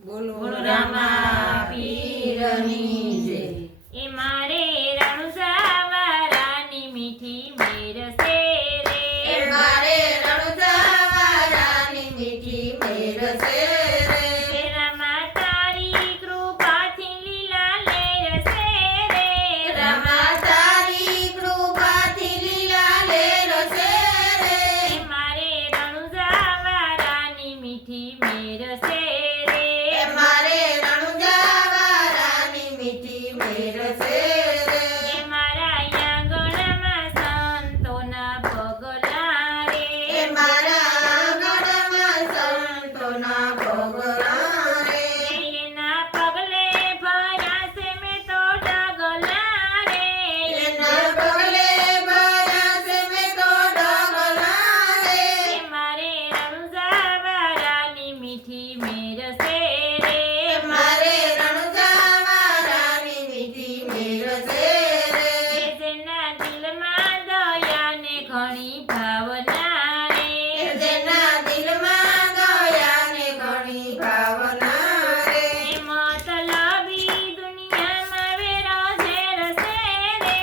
બોલો રામા પીરની જય। એ મારે રણુજાવારાની મીઠી મેર છે રે, એ મારે રણુજાવારાની મીઠી મેર છે રે, હે રામા તારી કૃપાથી લીલા લેર છે રે, રામા તારી કૃપાથી લીલા લેર છે રે, એ મારે રણુજાવારાની મીઠી મેર છે રે, એ મારે રણુજાવારાની મીઠી મેર છે રે, એ મારા આંગણમાં સંતોના પગલાં રે, એ મારા આંગણમાં સંતોના પગલાં રે, એના પગલે ભરાશે મેં તો ડગલાં રે, એના પગલે ભરાશે મેં તો ડગલાં રે, એ મારે રણુજાવારાની મીઠી મેર છે રે, મારે રણુજાવારાની મીઠી મેર છે રે, એ જેના દિલમાં દયાને ઘણી ભાવના રે, જેના દિલમાં દયાને ઘણી ભાવના રે, એ મતલબી દુનિયામાં વેરો ઝેર છે રે,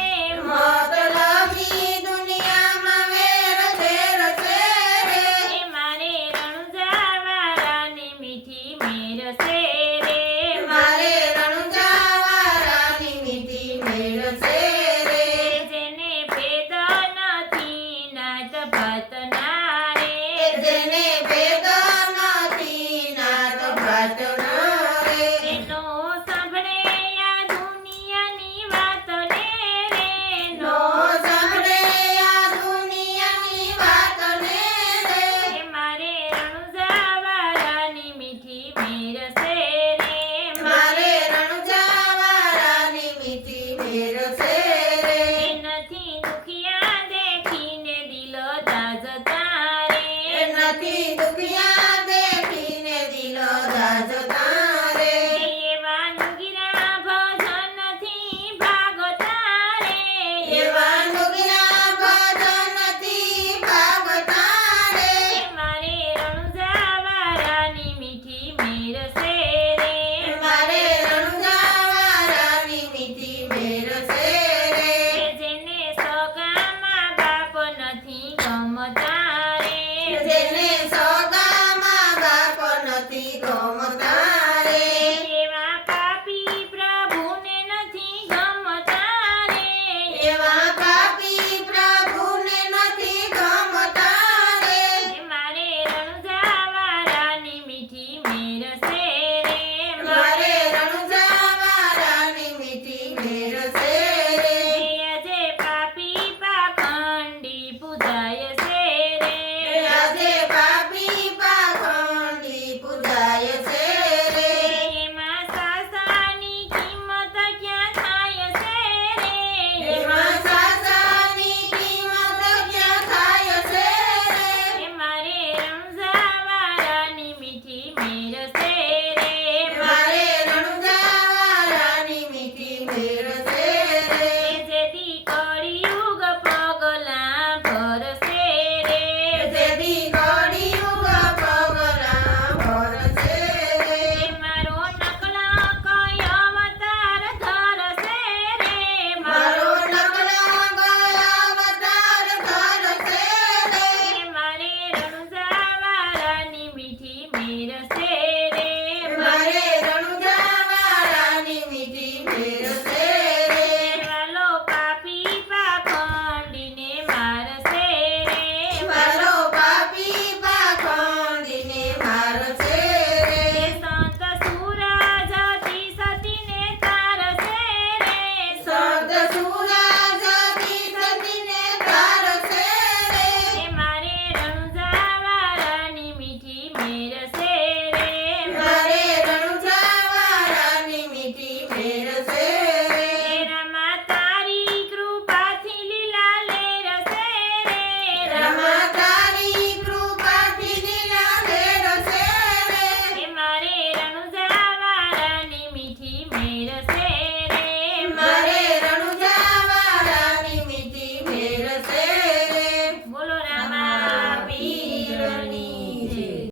મતલબી દુનિયામાં વેર ઝેર છે રે, એ મારે રણુજાવારાની મીઠી મેર છે રે, મારે રણુજાવારાની મીઠી મેર છે રે, એ જેને ભેદ નથી નાત ભાતના રે, જેને ભેદ નથી નાત ભાતના